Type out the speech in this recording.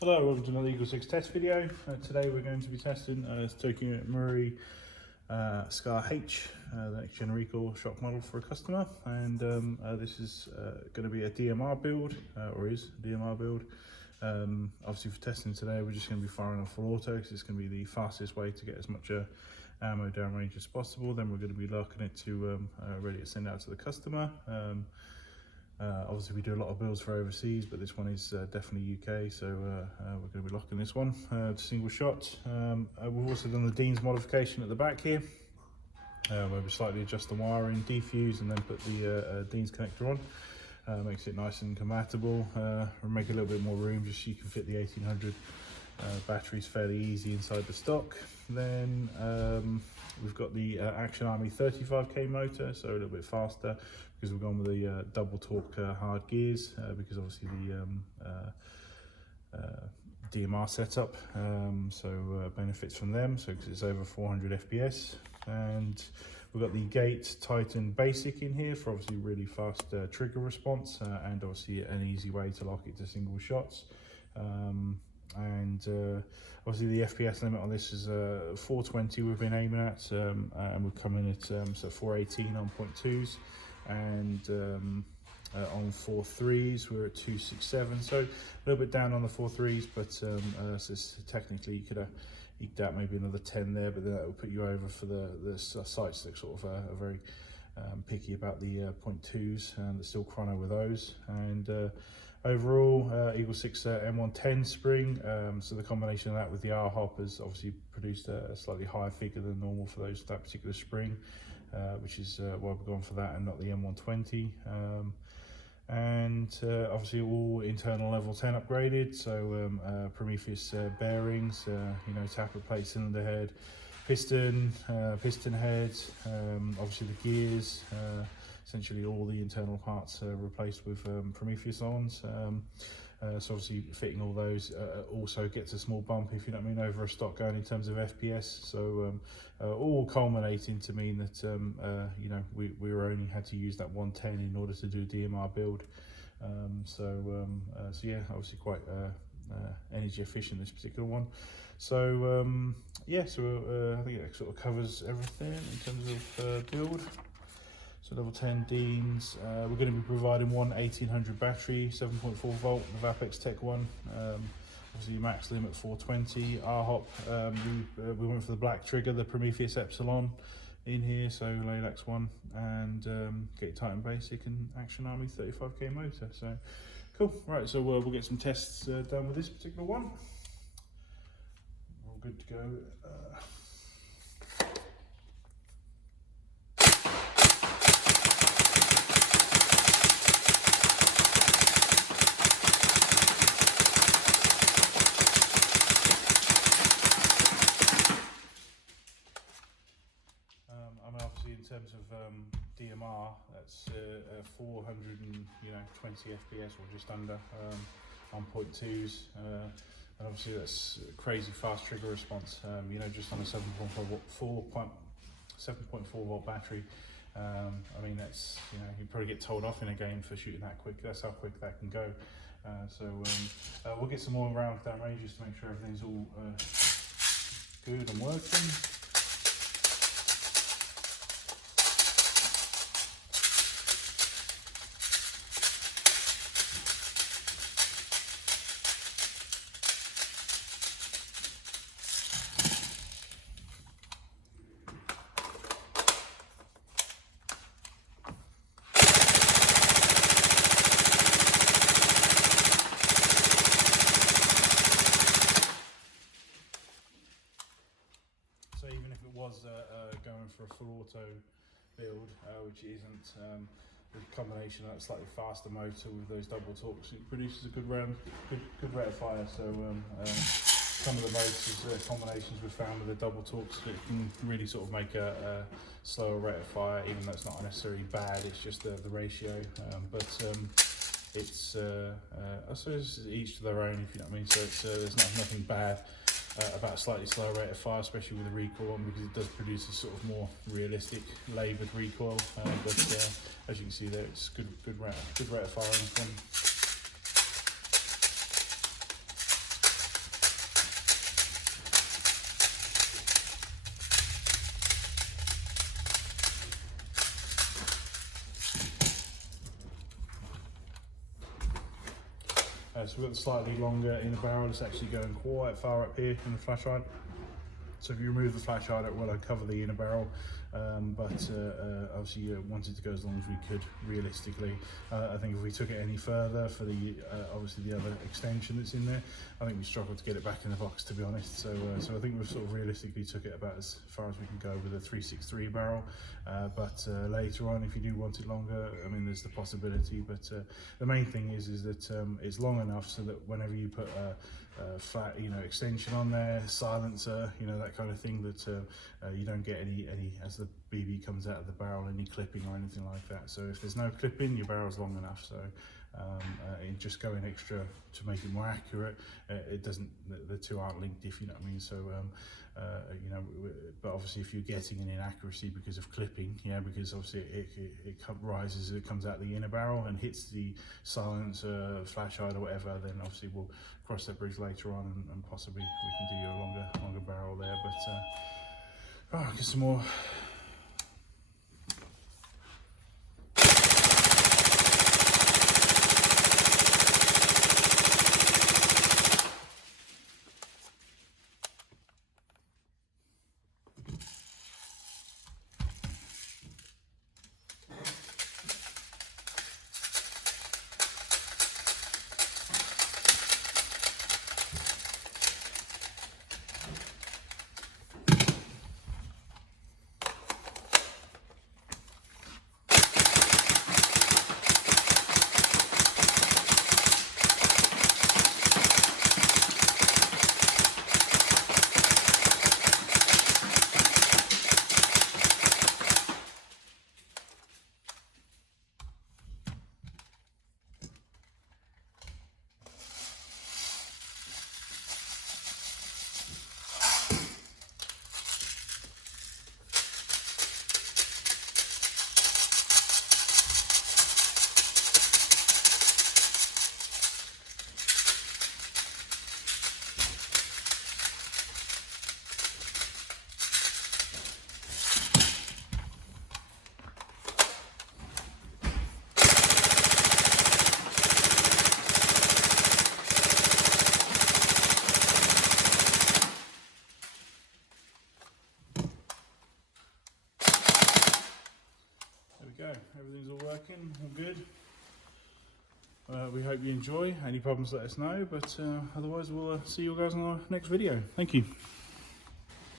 Hello, welcome to another EagleSix test video. Today we're going to be testing Tokyo Murray Scar H, the next gen recoil shock model for a customer, and this is going to be a DMR build, or is a DMR build. Obviously for testing today we're just going to be firing off full auto because it's going to be the fastest way to get as much ammo downrange as possible. Then we're going to be locking it to ready to send out to the customer. Obviously we do a lot of builds for overseas, but this one is definitely UK, so we're going to be locking this one to single shot. We've also done the Dean's modification at the back here, where we slightly adjust the wiring, defuse, and then put the Dean's connector on. Makes it nice and compatible. We'll make a little bit more room just so you can fit the 1800 batteries fairly easy inside the stock. Then we've got the Action Army 35k motor, so a little bit faster because we've gone with the double torque hard gears, because obviously the DMR setup, so benefits from them, so because it's over 400 FPS. And we've got the Gate Titan Basic in here for obviously really fast trigger response, and obviously an easy way to lock it to single shots. Obviously the FPS limit on this is 420 we've been aiming at, and we're coming at so 418 on 0.2s, and on 4.3s we're at 267, so a little bit down on the 4.3s, but so technically you could have eked out maybe another 10 there, but then that will put you over for the sites that sort of are very picky about the 0.2s, and they're still chrono with those. And overall, EagleSix M110 spring, so the combination of that with the R hop has obviously produced a slightly higher figure than normal for that particular spring, which is why we've gone for that and not the M120. Obviously all internal level 10 upgraded, so Prometheus bearings, you know, tappet plate, cylinder head, piston head, obviously the gears, essentially all the internal parts replaced with Prometheus ons. So obviously fitting all those also gets a small bump, if you know what I mean, over a stock going in terms of FPS. So all culminating to mean that you know, we were only had to use that 110 in order to do a DMR build. So yeah, obviously quite energy efficient, this particular one. So yeah, so I think it sort of covers everything in terms of build. So level 10 Deans, we're going to be providing one 1800 battery, 7.4 volt, the Vapex Tech one. Obviously max limit 420. R-hop, we went for the black trigger, the Prometheus Epsilon in here, so Lilacs one, and Gate Titan Basic and Action Army 35k motor. So cool. Right, so we'll get some tests done with this particular one. We're all good to go. In terms of DMR, that's 420 FPS or just under on 0.2s, and obviously that's crazy fast trigger response. You know, just on a 7.4 volt battery. I mean, that's, you know, you probably get told off in a game for shooting that quick. That's how quick that can go. We'll get some more round downrange just to make sure everything's all good and working. So even if it was going for a full auto build, which it isn't, the combination of that slightly faster motor with those double torques, it produces a good rate of fire. So some of the motors combinations we've found with the double torques, it can really sort of make a slower rate of fire, even though it's not necessarily bad, it's just the ratio. It's I suppose each to their own, if you know what I mean. So it's, there's nothing bad about a slightly slower rate of fire, especially with the recoil on, because it does produce a sort of more realistic laboured recoil. As you can see there, it's good rate of fire on this one. So we've got the slightly longer inner barrel. It's actually going quite far up here in the flashlight. So if you remove the flashlight, it will uncover the inner barrel, but obviously wanted to go as long as we could realistically. I think if we took it any further for the obviously the other extension that's in there, I think we struggled to get it back in the box, to be honest. So I think we've sort of realistically took it about as far as we can go with a 363 barrel. But later on, if you do want it longer, I mean, there's the possibility. But the main thing is that it's long enough so that whenever you put a flat, extension on there, silencer, that kind of thing, that you don't get any as the BB comes out of the barrel, any clipping or anything like that. So if there's no clipping, your barrel's long enough. So in just going extra to make it more accurate, it doesn't, the two aren't linked, if you know what I mean. So but obviously if you're getting an inaccuracy because of clipping, because obviously it rises, it comes out the inner barrel and hits the silencer, flashlight or whatever, then obviously we'll cross that bridge later on, and possibly we can do you a longer barrel there. But get some more. Go. Everything's all working, all good. We hope you enjoy. Any problems, let us know, but otherwise we'll see you guys on our next video. Thank you.